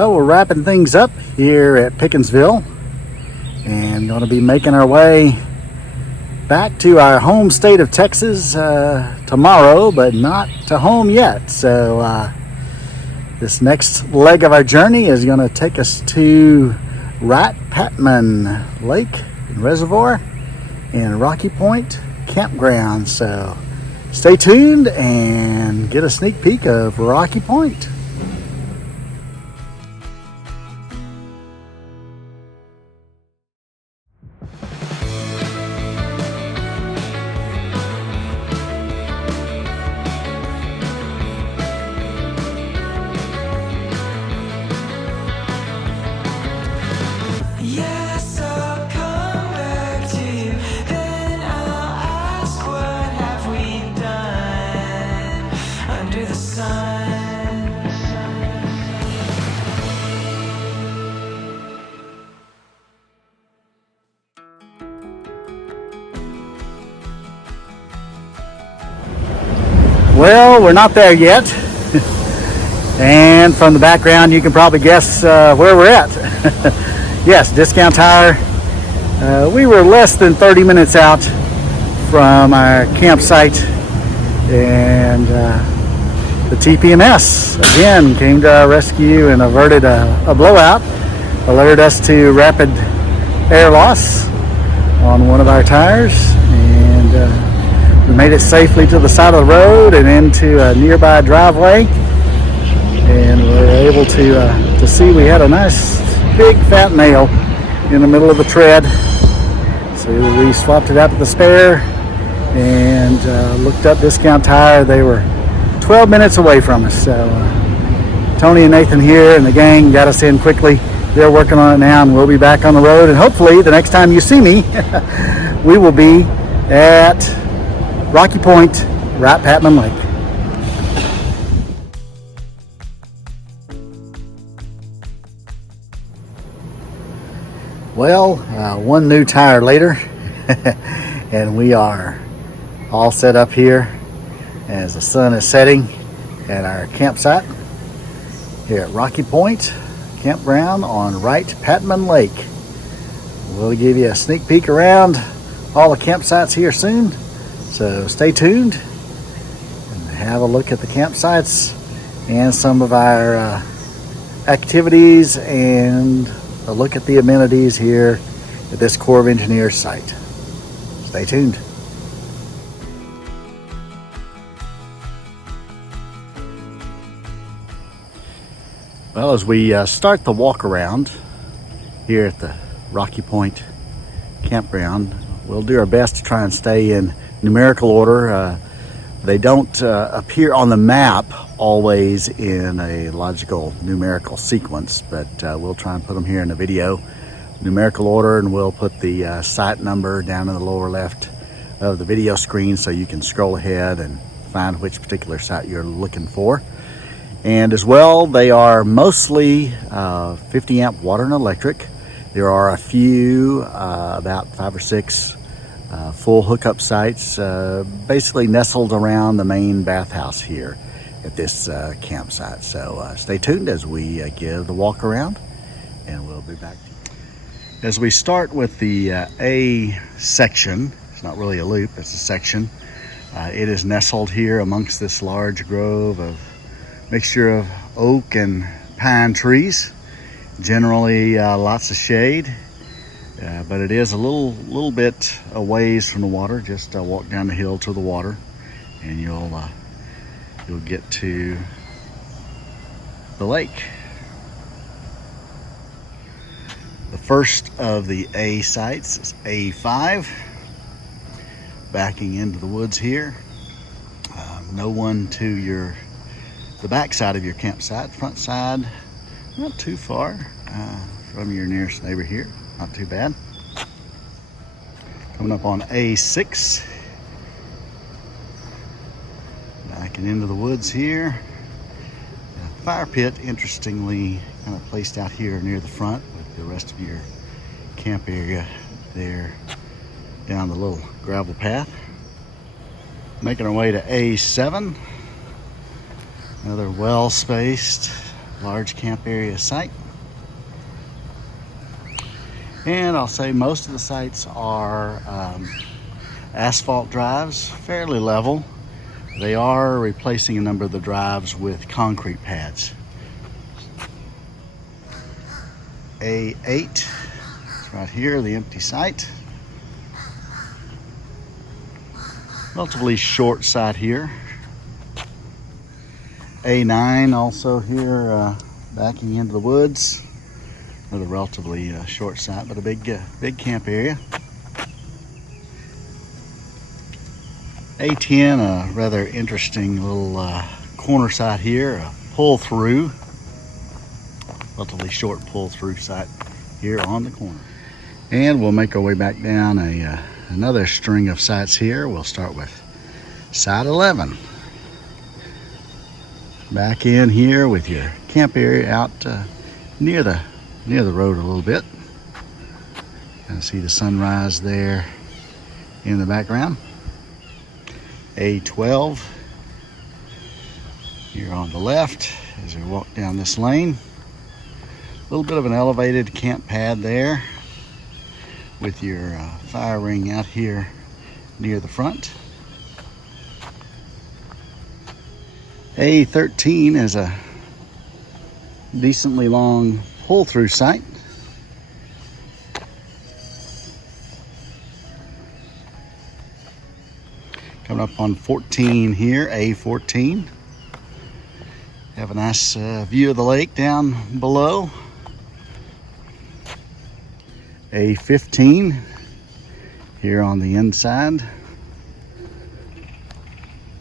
Well, we're wrapping things up here at Pickinsville and going to be making our way back to our home state of Texas tomorrow, but not to home yet. So this next leg of our journey is going to take us to Wright-Patman Lake and Reservoir and Rocky Point Campground. So stay tuned and get a sneak peek of Rocky Point. Well, we're not there yet, and from the background you can probably guess where we're at. Yes, Discount Tire. We were less than 30 minutes out from our campsite, and the TPMS again came to our rescue and averted a blowout, alerted us to rapid air loss on one of our tires, and we made it safely to the side of the road and into a nearby driveway, and we were able to see we had a nice big fat nail in the middle of the tread. So we swapped it out to the spare and looked up Discount Tire. They were 12 minutes away from us. So Tony and Nathan here and the gang got us in quickly. They're working on it now, and we'll be back on the road. And hopefully the next time you see me, we will be at Rocky Point, Wright-Patman Lake. Well, one new tire later, and we are all set up here as the sun is setting at our campsite here at Rocky Point Campground on Wright-Patman Lake. We'll give you a sneak peek around all the campsites here soon. So stay tuned and have a look at the campsites and some of our activities and a look at the amenities here at this Corps of Engineers site. Stay tuned. Well, as we start the walk around here at the Rocky Point Campground, we'll do our best to try and stay in numerical order. They don't appear on the map always in a logical numerical sequence, but we'll try and put them here in the video numerical order, and we'll put the site number down in the lower left of the video screen so you can scroll ahead and find which particular site you're looking for. And as well, they are mostly 50 amp water and electric. There are a few, about 5 or 6 full hookup sites, basically nestled around the main bathhouse here at this campsite. So stay tuned as we give the walk around, and we'll be back. As we start with the A section, it's not really a loop, it's a section. It is nestled here amongst this large grove of mixture of oak and pine trees. Generally lots of shade. But it is a little bit a ways from the water. Just walk down the hill to the water, and you'll get to the lake. The first of the A sites is A5, backing into the woods here. No one to the back side of your campsite. Front side, not too far from your nearest neighbor here. Not too bad. Coming up on A6. Backing into the woods here. Fire pit, interestingly, kind of placed out here near the front with the rest of your camp area there down the little gravel path. Making our way to A7. Another well-spaced large camp area site. And I'll say most of the sites are asphalt drives, fairly level. They are replacing a number of the drives with concrete pads. A8, it's right here, the empty site. Relatively short site here. A9 also here, backing into the woods. Another relatively short site, but a big camp area. A10, a rather interesting little corner site here, a pull through. Relatively short pull through site here on the corner. And we'll make our way back down another string of sites here. We'll start with site 11. Back in here with your camp area out near the road a little bit. Kind of see the sunrise there in the background. A12 here on the left as we walk down this lane. A little bit of an elevated camp pad there with your fire ring out here near the front. A13 is a decently long pull-through site. Coming up on 14 here, A14. Have a nice view of the lake down below. A15 here on the inside.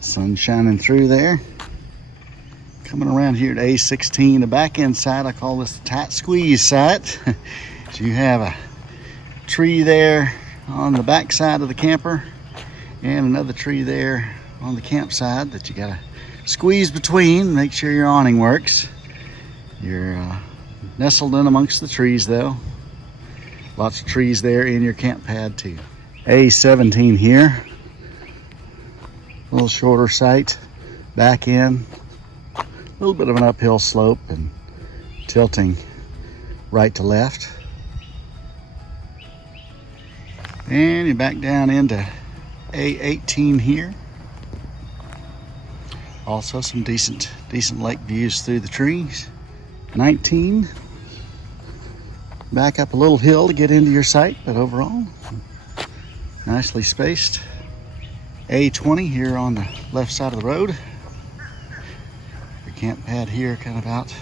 Sun shining through there. Coming around here at A16, the back end side, I call this the tight squeeze site. So you have a tree there on the back side of the camper and another tree there on the campsite that you gotta squeeze between, make sure your awning works. You're nestled in amongst the trees though. Lots of trees there in your camp pad too. A17 here, a little shorter site, back in, a little bit of an uphill slope and tilting right to left. And you're back down into A18 here. Also some decent lake views through the trees. 19. Back up a little hill to get into your site, but overall, nicely spaced. A20 here on the left side of the road. Your camp pad here kind of out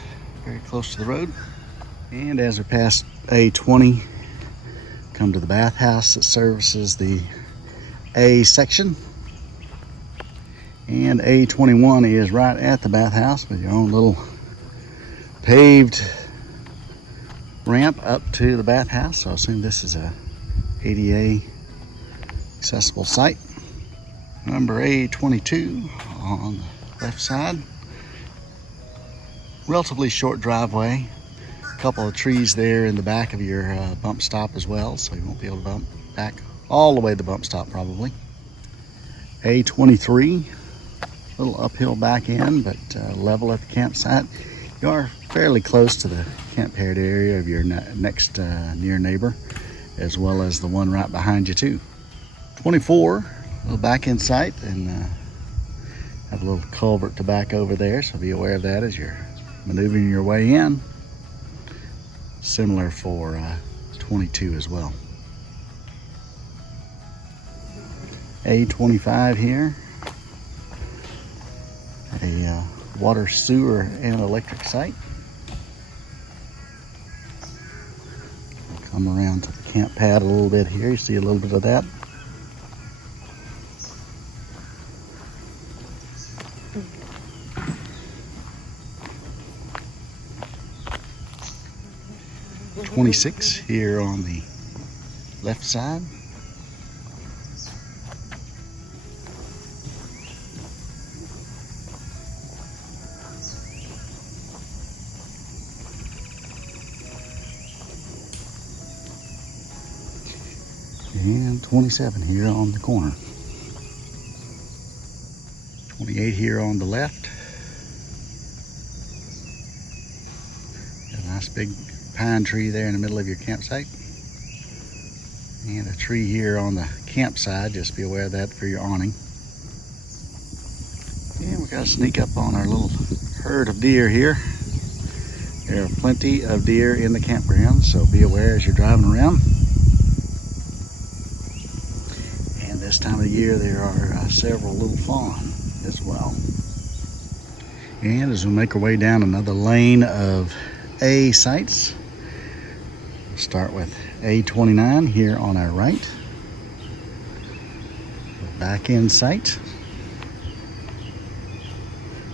very close to the road. And as we pass A20, come to the bathhouse that services the A section. And A21 is right at the bathhouse with your own little paved ramp up to the bathhouse. So I assume this is a ADA accessible site. Number A22 on the left side. Relatively short driveway. A couple of trees there in the back of your bump stop as well, so you won't be able to bump back all the way to the bump stop probably. A23, a little uphill back end, but level at the campsite. You are fairly close to the camp pad area of your next near neighbor, as well as the one right behind you too. 24, a little back in sight, and have a little culvert to back over there, so be aware of that as you're maneuvering your way in. Similar for 22 as well. A25 here, a water, sewer, and electric site. I'll come around to the camp pad a little bit here. You see a little bit of that. .26 here on the left side. And 27 here on the corner. 28 here on the left. Nice big pine tree there in the middle of your campsite. And a tree here on the campsite, just be aware of that for your awning. And we gotta sneak up on our little herd of deer here. There are plenty of deer in the campground, so be aware as you're driving around. And this time of the year there are several little fawn as well. And as we make our way down another lane of A sites, we'll start with A29 here on our right. Back in sight.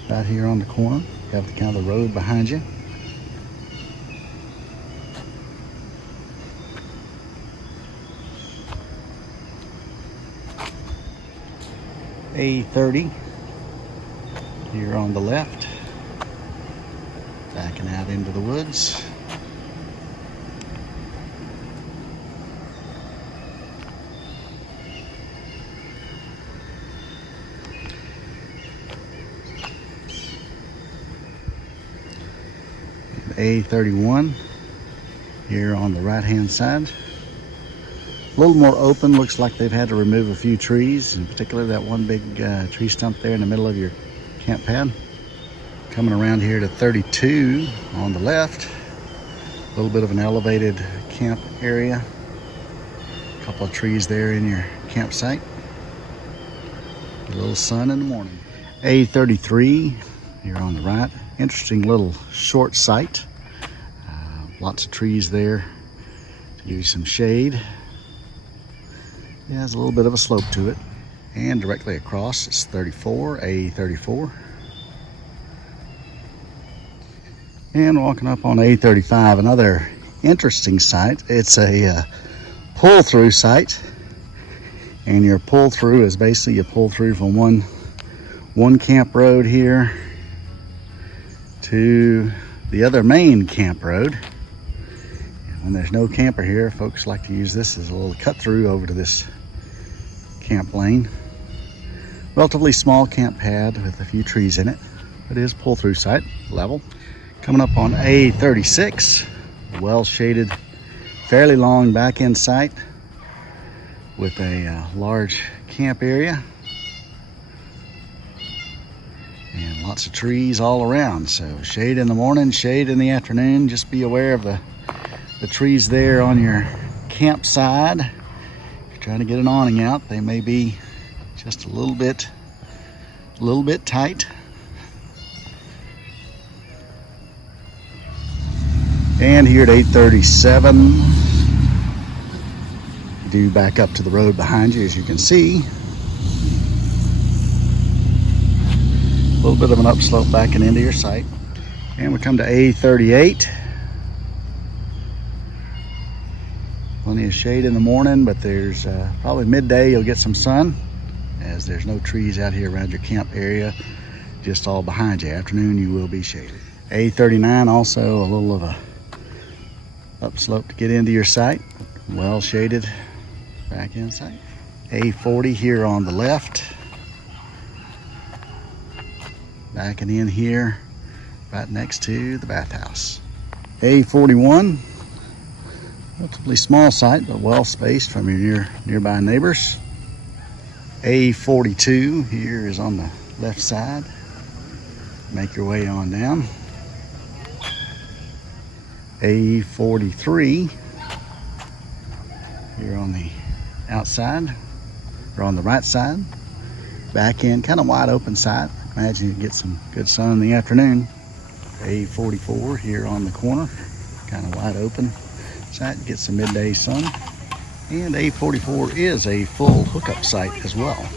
Right here on the corner, you have the kind of the road behind you. A30 here on the left, backing out into the woods. A31 here on the right hand side. A little more open, looks like they've had to remove a few trees, in particular that one big tree stump there in the middle of your camp pad. Coming around here to 32 on the left, a little bit of an elevated camp area. A couple of trees there in your campsite. A little sun in the morning. A33 here on the right. Interesting little short site. Lots of trees there to give you some shade. It has a little bit of a slope to it. And directly across is 34, A34. And walking up on A35, another interesting site. It's a pull-through site. And your pull-through is basically you pull through from one camp road here to the other main camp road. And when there's no camper here, folks like to use this as a little cut through over to this camp lane. Relatively small camp pad with a few trees in it. It is pull through site level. Coming up on A36, well shaded, fairly long back end site with a large camp area. And lots of trees all around, so shade in the morning, shade in the afternoon. Just be aware of the trees there on your campsite. If you're trying to get an awning out, they may be just a little bit tight. And here at 837, do back up to the road behind you, as you can see. A little bit of an upslope backing into your site. And we come to A38. Plenty of shade in the morning, but there's probably midday you'll get some sun, as there's no trees out here around your camp area, just all behind you. Afternoon you will be shaded. A39 also a little of a upslope to get into your site, well shaded back in sight. A40 here on the left, backing in here right next to the bathhouse. A41, relatively small site but well spaced from your nearby neighbors. A42 here is on the left side. Make your way on down. A43 here on the outside, or on the right side. Back in, kind of wide open site. Imagine you get some good sun in the afternoon. A44 here on the corner, kind of wide open site, get some midday sun. And A44 is a full hookup site as well.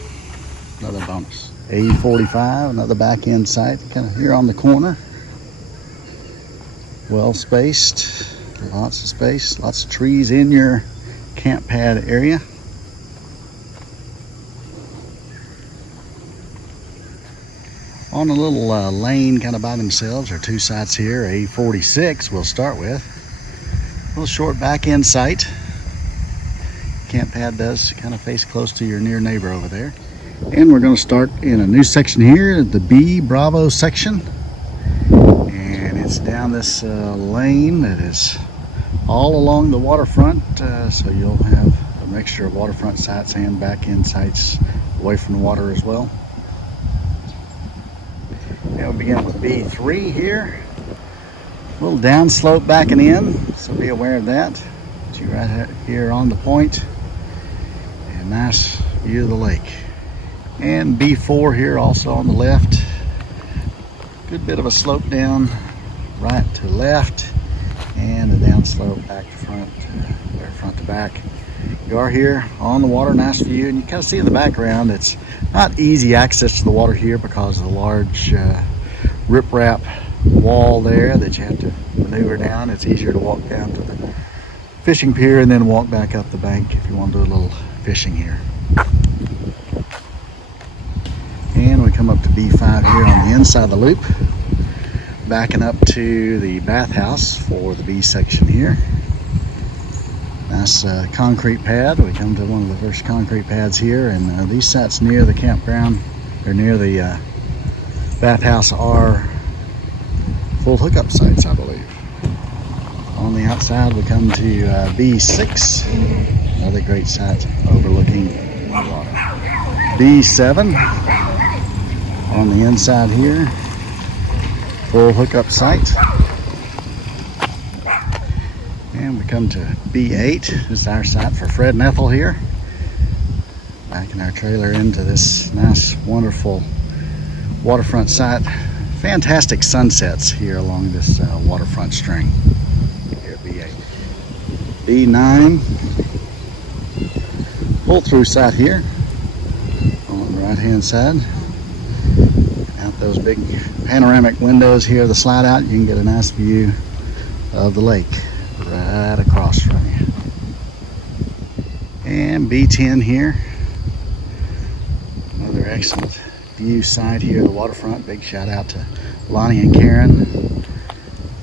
Another bonus. A45, another back end site, kind of here on the corner. Well spaced, lots of space, lots of trees in your camp pad area. On a little lane kind of by themselves are two sites here. A46 we'll start with. A little short back end site. Camp pad does kind of face close to your near neighbor over there. And we're going to start in a new section here, the B Bravo section. And It's down this lane that is all along the waterfront, so you'll have a mixture of waterfront sites and back-end sites away from the water as well. Now we begin with B3 here. A little downslope backing in, so be aware of that. But you're right here on the point, and nice view of the lake. And B4 here also on the left. Good bit of a slope down right to left, and a downslope back to front, or front to back. You are here on the water, nice view, and you kind of see in the background it's not easy access to the water here because of the large riprap wall there that you have to maneuver down. It's easier to walk down to the fishing pier and then walk back up the bank if you want to do a little fishing here. And we come up to B5 here on the inside of the loop, backing up to the bathhouse for the B section here. Nice concrete pad. We come to one of the first concrete pads here, and these sites near the campground or near the bathhouse are full hookup sites, I believe. On the outside we come to B6, another great site overlooking the water. B7 on the inside here, full hookup site. And we come to B8. This is our site for Fred and Ethel here. Backing our trailer into this nice, wonderful waterfront site. Fantastic sunsets here along this waterfront string. Here at B8. B9. Pull through site here on the right hand side. Out those big panoramic windows here, the slide out, you can get a nice view of the lake right across from you. And B10 here, another excellent view site here, the waterfront. Big shout out to Lonnie and Karen.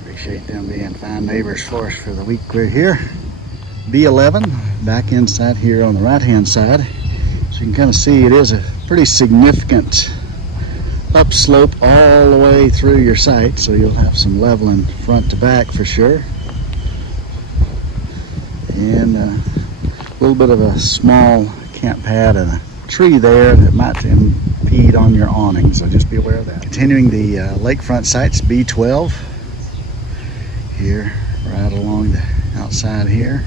Appreciate them being fine neighbors for us for the week we're here. B11, back inside here on the right hand side. So you can kind of see it is a pretty significant upslope all the way through your site, so you'll have some leveling front to back for sure. And a little bit of a small camp pad and a tree there that might impede on your awning, so just be aware of that. Continuing the lakefront sites, B12 here right along the outside here.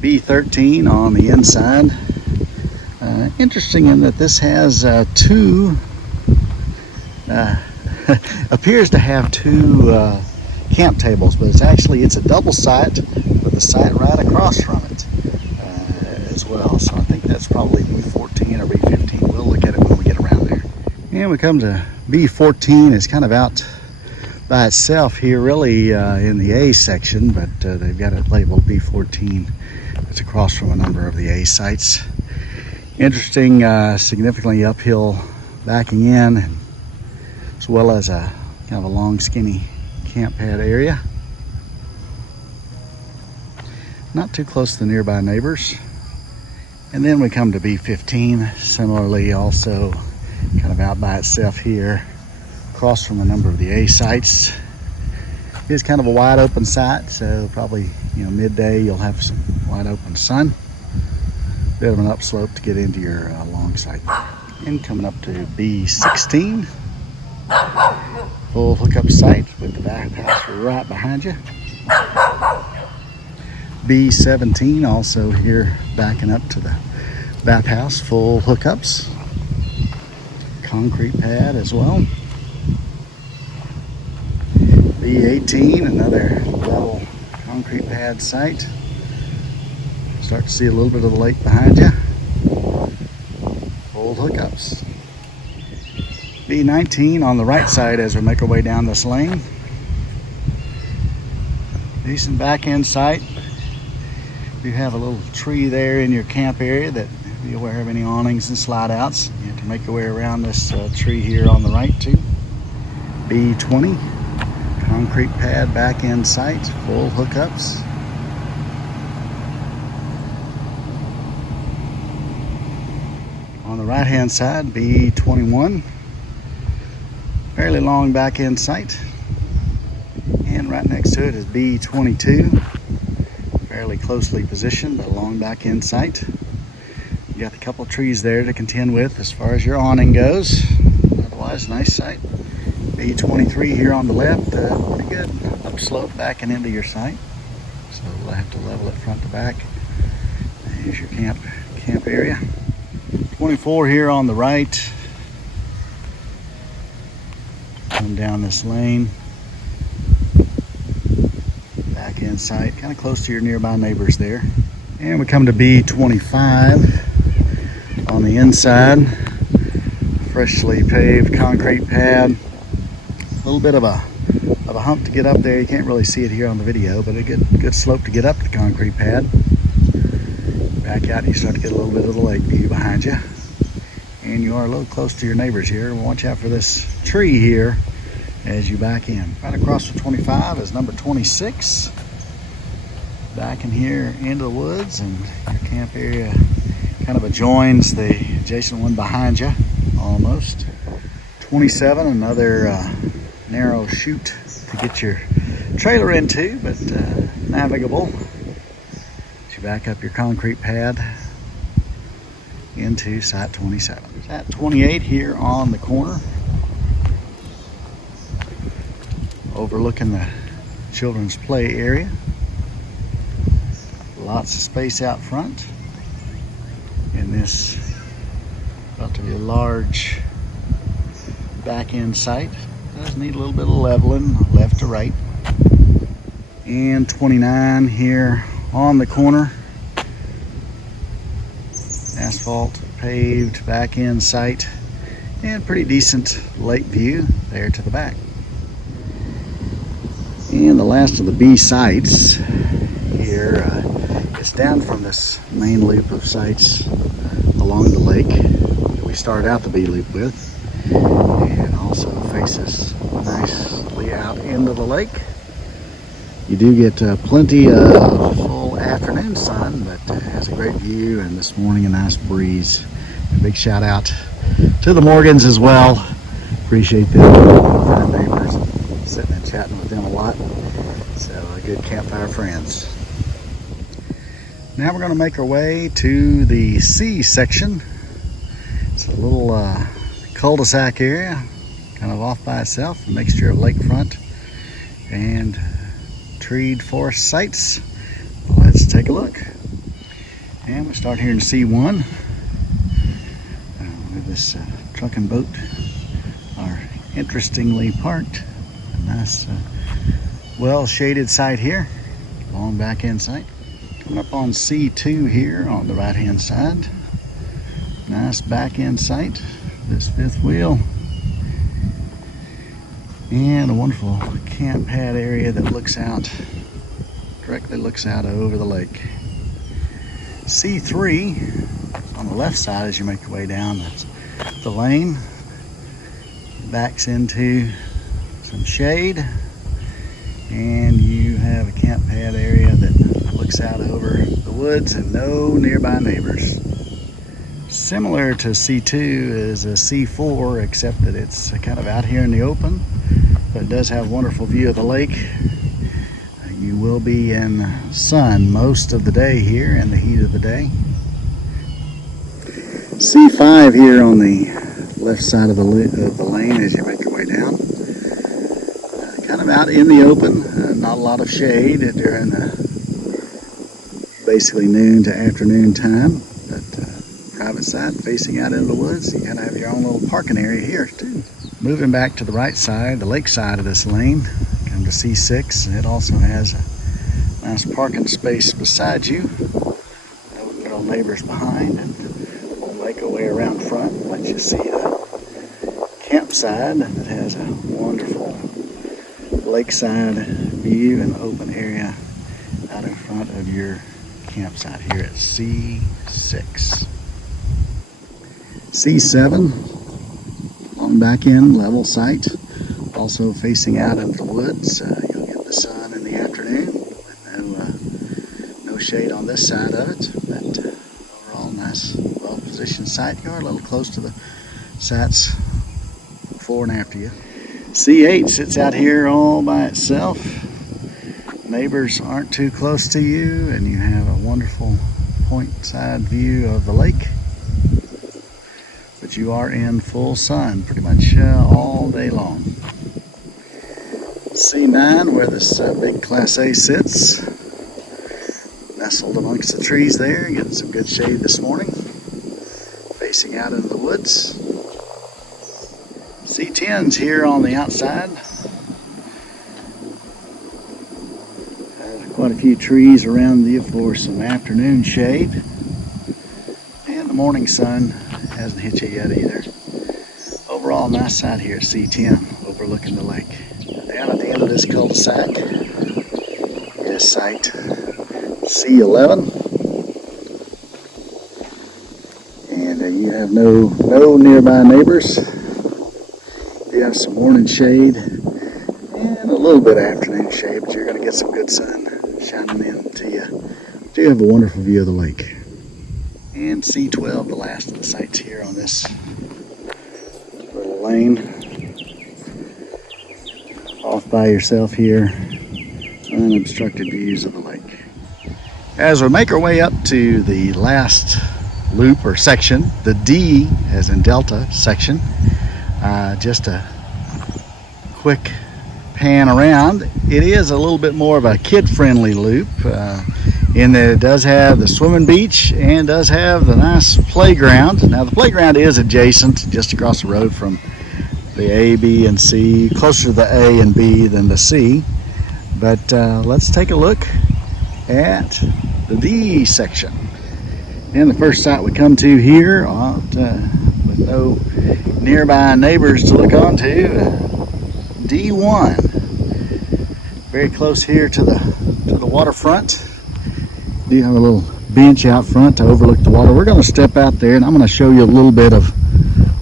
B13 on the inside. Interesting in that this has two appears to have two camp tables, but it's a double site with a site right across from it as well. So I think that's probably B14 or B15. We'll look at it when we get around there. And we come to B14. It's kind of out by itself here, really in the A section, but they've got it labeled B14. It's across from a number of the A sites. Interesting, significantly uphill backing in, as well as a kind of a long, skinny camp pad area. Not too close to the nearby neighbors. And then we come to B15, similarly also kind of out by itself here, across from a number of the A sites. It's kind of a wide open site, so probably midday you'll have some wide open sun. Bit of an upslope to get into your long site. And coming up to B16, full hookup site with the bathhouse right behind you. B17 also here backing up to the bathhouse, full hookups. Concrete pad as well. B18, another level concrete pad site. Start to see a little bit of the lake behind you. Full hookups. B19 on the right side as we make our way down this lane. Decent back end site. You have a little tree there in your camp area that be aware of any awnings and slide outs. You have to make your way around this tree here on the right too. B20, concrete pad back end site, full hookups. On the right hand side, B21, Fairly long back end sight. And right next to it is B22. Fairly closely positioned, but a long back end sight. You got a couple trees there to contend with as far as your awning goes. Otherwise, nice sight. B23 here on the left, pretty good upslope backing into your sight. So we'll have to level it front to back. Here's your camp area. 24 here on the right. Come down this lane. Back in sight, kind of close to your nearby neighbors there. And we come to B25 on the inside. Freshly paved concrete pad. A little bit of a hump to get up there. You can't really see it here on the video, but a good slope to get up the concrete pad. Back out and you start to get a little bit of the lake view behind you. And you are a little close to your neighbors here. Watch out for this tree here as you back in. Right across from 25 is number 26. Back in here into the woods, and your camp area kind of adjoins the adjacent one behind you, almost. 27, another narrow chute to get your trailer into, but navigable. As you back up your concrete pad into site 27. Site 28 here on the corner, overlooking the children's play area. Lots of space out front in this about to be a large back end site. Does need a little bit of leveling left to right. And 29 here on the corner. Asphalt paved back end site and pretty decent lake view there to the back. And the last of the B sites here is down from this main loop of sites along the lake that we started out the B loop with, and also faces nicely out into the lake. You do get plenty of full afternoon sun, but has a great view, and this morning a nice breeze. A big shout out to the Morgans as well. Appreciate them, our neighbors, sitting and chatting with them a lot. So good campfire friends. Now we're going to make our way to the C section. It's a little cul-de-sac area, kind of off by itself, a mixture of lakefront and treed forest sites. Let's take a look. And we'll start here in C1 with this truck and boat are interestingly parked. A nice well-shaded site here, long back end site. Coming up on C2 here on the right hand side. Nice back end site, this fifth wheel. And a wonderful camp pad area that directly looks out over the lake. C3 on the left side as you make your way down the lane. Backs into some shade. And you have a camp pad area that looks out over the woods and no nearby neighbors. Similar to C2 is a C4, except that it's kind of out here in the open, but it does have a wonderful view of the lake. You will be in sun most of the day here in the heat of the day. C5 here on the left side of the lane as you make your way down. Kind of out in the open, not a lot of shade during basically noon to afternoon time, but private side facing out into the woods. You kind of have your own little parking area here too. Moving back to the right side, the lake side of this lane, come to C6. It also has a nice parking space beside you. No little neighbors behind, and we'll make our way around front and let you see the campsite that has a wonderful lakeside view and open area out in front of your campsite here at C6. C7, long back end, level site, also facing out into the woods. You'll get the sun in the afternoon with no shade on this side of it, but overall nice, well-positioned site. You are a little close to the sites before and after you. C8 sits out here all by itself. Neighbors aren't too close to you, and you have a wonderful point side view of the lake. But you are in full sun pretty much all day long. C9, where this big Class A sits, nestled amongst the trees there, getting some good shade this morning, facing out into the woods. C10's here on the outside. Quite a few trees around you for some afternoon shade. And the morning sun hasn't hit you yet either. Overall, nice side here, C10, overlooking the lake. Down at the end of this cul-de-sac is site C11. And you have no nearby neighbors. You have some morning shade and a little bit of afternoon shade, but you're going to get some good sun shining in to you. Do have a wonderful view of the lake. And C12, the last of the sites here on this little lane. Off by yourself here, unobstructed views of the lake. As we make our way up to the last loop or section, the D as in Delta section, just a quick pan around. It is a little bit more of a kid-friendly loop in that it does have the swimming beach and does have the nice playground. Now the playground is adjacent, just across the road from the A, B, and C, closer to the A and B than the C. But let's take a look at the D section. And the first site we come to here, with no nearby neighbors to look onto, D1. Very close here to the waterfront. Do have a little bench out front to overlook the water. We're going to step out there, and I'm going to show you a little bit of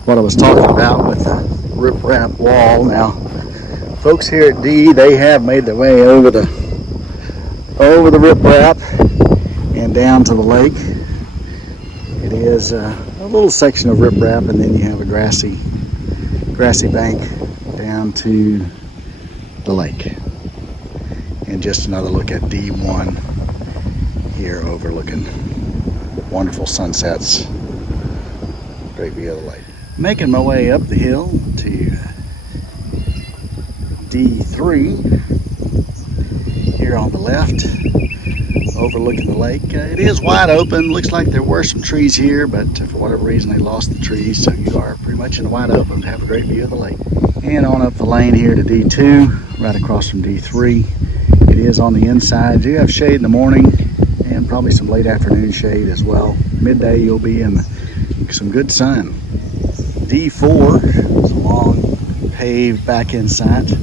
what I was talking about with the riprap wall. Now, folks here at D, they have made their way over the riprap and down to the lake. It is a little section of riprap, and then you have a grassy bank down to the lake. And just another look at D1 here overlooking wonderful sunsets. Great view of the lake. Making my way up the hill to D3 here on the left, overlooking the lake. It is wide open. Looks like there were some trees here, but for whatever reason they lost the trees, so you are pretty much in the wide open to have a great view of the lake. And on up the lane here to D2, right across from D3. It is on the inside. You have shade in the morning and probably some late afternoon shade as well. Midday you'll be in some good sun. D4 is a long paved back end site. Great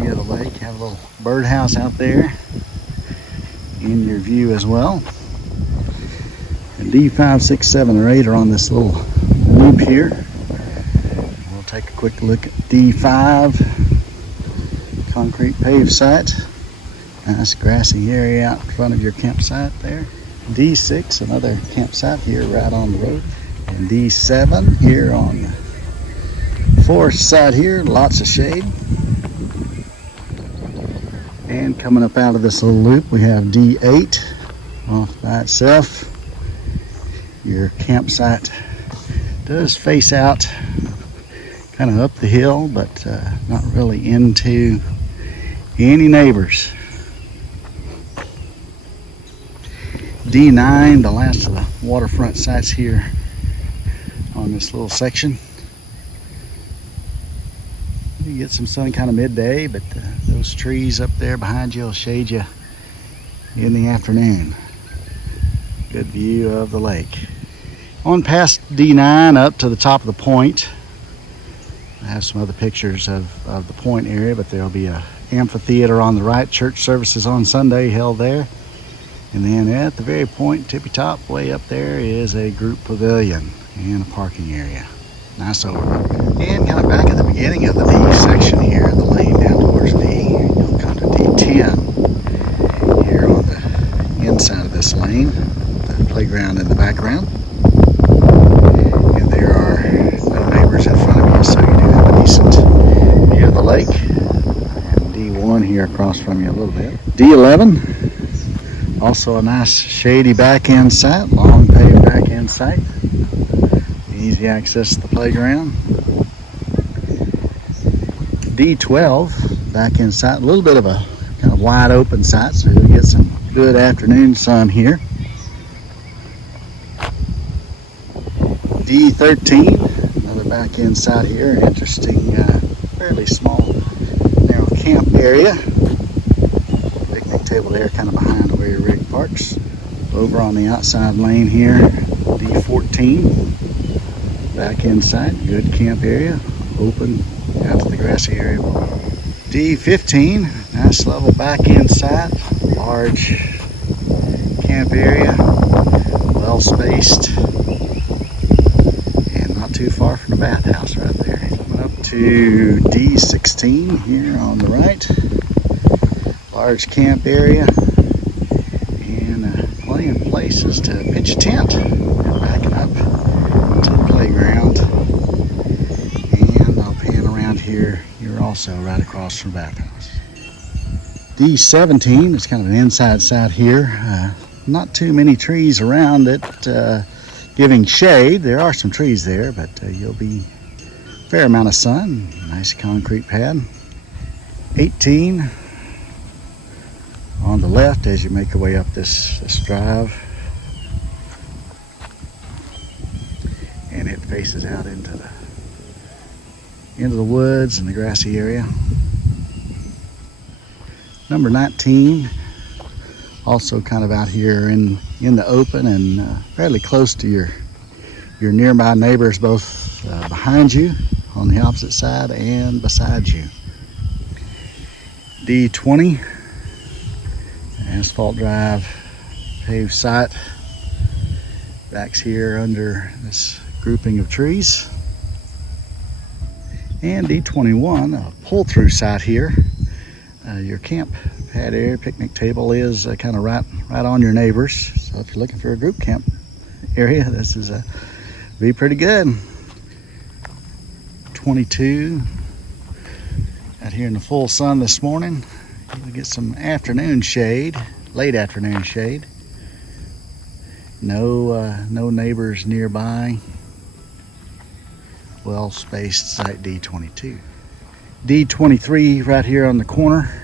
view of the lake. Have a little birdhouse out there in your view as well. And D5, 6, 7, or 8 are on this little loop here. We'll take a quick look at D5. Concrete paved site. Nice grassy area out in front of your campsite there. D6, another campsite here right on the road. And D7 here on the forest side here, lots of shade. And coming up out of this little loop, we have D8 off by itself. Your campsite does face out kind of up the hill, but not really into any neighbors. D9, the last of the waterfront sites here on this little section. You get some sun kind of midday, but those trees up there behind you will shade you in the afternoon. Good view of the lake. On past D9 up to the top of the point. I have some other pictures of the point area, but there'll be a amphitheater on the right. Church services on Sunday held there. And then at the very point, tippy top, way up there is a group pavilion and a parking area. Nice overlook. And kind of back at the beginning of the D section here, the lane down towards D, you'll come to D10 here on the inside of this lane, the playground in the background. And there are no neighbors in front of you, so you do lake. And D1 here across from you a little bit. D11, also a nice shady back end site, long paved back end site. Easy access to the playground. D12, back end site, a little bit of a kind of wide open site, so you'll get some good afternoon sun here. D13, another back end site here, interesting, fairly small, narrow camp area. Picnic table there kind of behind where your rig parks. Over on the outside lane here, D14, back end site, good camp area, open out to the grassy area below. D15, nice level back end site, large camp area, well spaced, and not too far from the bathhouse right there. Coming up to D16 here on the right, large camp area, and plenty of places to pitch a tent. And backing up to the playground, and I'll pan around here. You're also right across from the bathhouse. D17 is kind of an inside site here. Not too many trees around it giving shade. There are some trees there, but you'll be a fair amount of sun. Nice concrete pad. 18 on the left as you make your way up this drive. And it faces out into the woods and the grassy area. Number 19, also kind of out here in the open and fairly close to your nearby neighbors, both behind you on the opposite side and beside you. D20, asphalt drive, paved site, backs here under this grouping of trees. And D21, a pull-through site here. Your camp pad area, picnic table is kind of right on your neighbors. So if you're looking for a group camp area, this is be pretty good. 22, out here in the full sun this morning. You'll get some afternoon shade, late afternoon shade. No neighbors nearby. Well spaced site D22. D23 right here on the corner.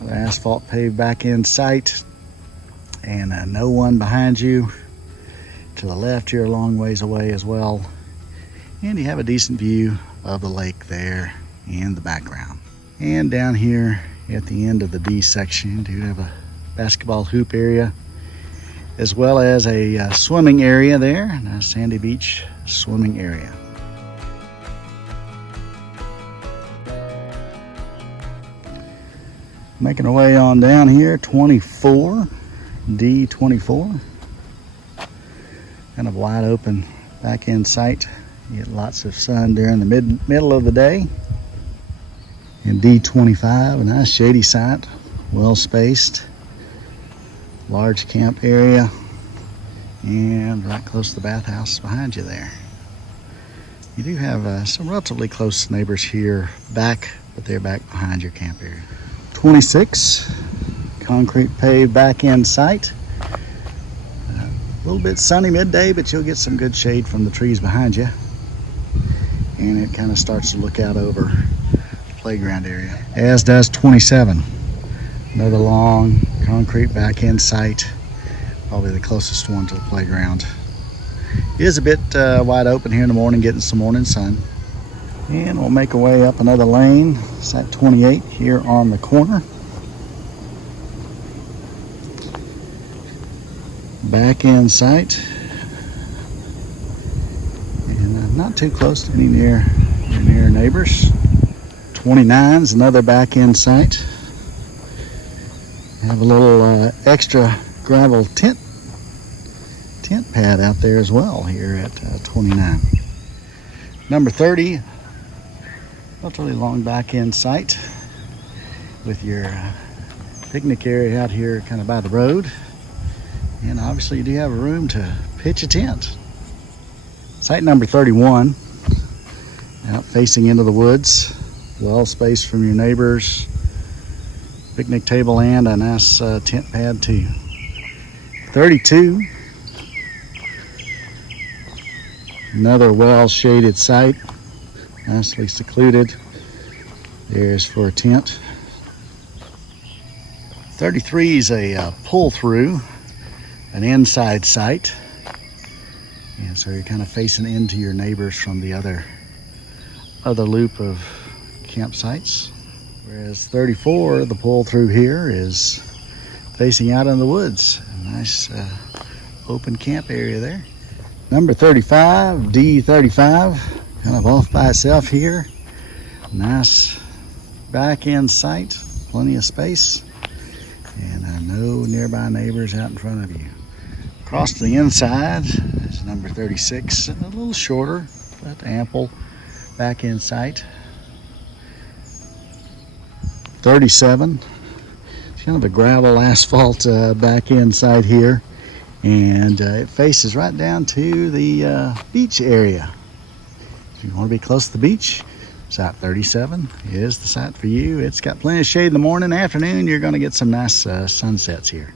The asphalt paved back end site, and no one behind you. To the left, you're a long ways away as well, and you have a decent view of the lake there in the background. And down here at the end of the D section, you do have a basketball hoop area as well as a swimming area there, a sandy beach swimming area. Making our way on down here, 24, D24. Kind of wide open back end site. You get lots of sun during the middle of the day. And D25, a nice shady site, well spaced, large camp area, and right close to the bathhouse behind you there. You do have some relatively close neighbors here back, but they're back behind your camp area. 26, concrete paved back end site. A little bit sunny midday, but you'll get some good shade from the trees behind you. And it kind of starts to look out over the playground area. As does 27. Another long concrete back end site, probably the closest one to the playground. It is a bit wide open here in the morning, getting some morning sun. And we'll make our way up another lane, site 28 here on the corner. Back end site. And not too close to any near neighbors. 29 is another back end site. Have a little extra gravel tent pad out there as well here at 29. Number 30, relatively long back end site with your picnic area out here kind of by the road. And obviously you do have a room to pitch a tent. Site number 31, out facing into the woods. well spaced from your neighbors. Picnic table and a nice tent pad too. 32. Another well shaded site, nicely secluded. There's for a tent. 33 is a pull through, an inside site. And so you're kind of facing into your neighbors from the other loop of campsites. Whereas 34, the pull through here is facing out in the woods. A nice open camp area there. Number 35, D35, kind of off by itself here. Nice back end site, plenty of space, and no nearby neighbors out in front of you. Across to the inside is number 36, a little shorter, but ample back end site. 37, it's kind of a gravel asphalt back end site here, and it faces right down to the beach area. If you want to be close to the beach, site 37 is the site for you. It's got plenty of shade in the morning, afternoon. You're going to get some nice sunsets here.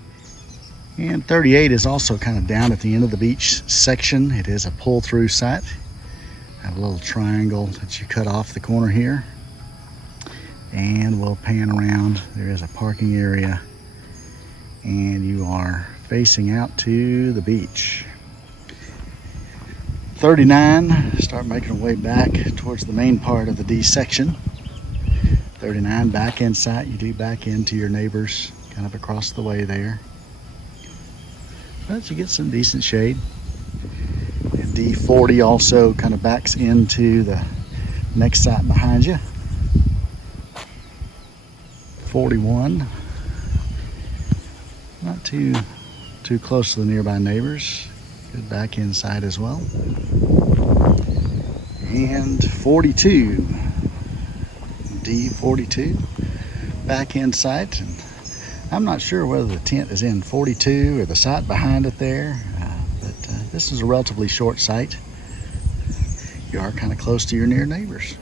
And 38 is also kind of down at the end of the beach section. It is a pull-through site. Have a little triangle that you cut off the corner here. And we'll pan around. There is a parking area, and you are facing out to the beach. 39, start making our way back towards the main part of the D section. 39, back end site. You do back into your neighbors kind of across the way there, but you get some decent shade. And D40 also kind of backs into the next site behind you. 41, not too close to the nearby neighbors. Good back inside as well. And 42, D42, back end site. And I'm not sure whether the tent is in 42 or the site behind it there, but this is a relatively short site. You are kind of close to your near neighbors.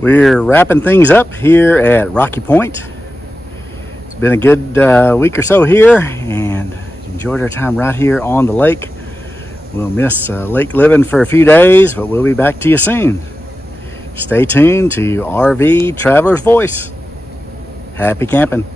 We're wrapping things up here at Rocky Point. It's been a good week or so here, and enjoyed our time right here on the lake. We'll miss lake living for a few days, but we'll be back to you soon. Stay tuned to RV Traveler's Voice. Happy camping.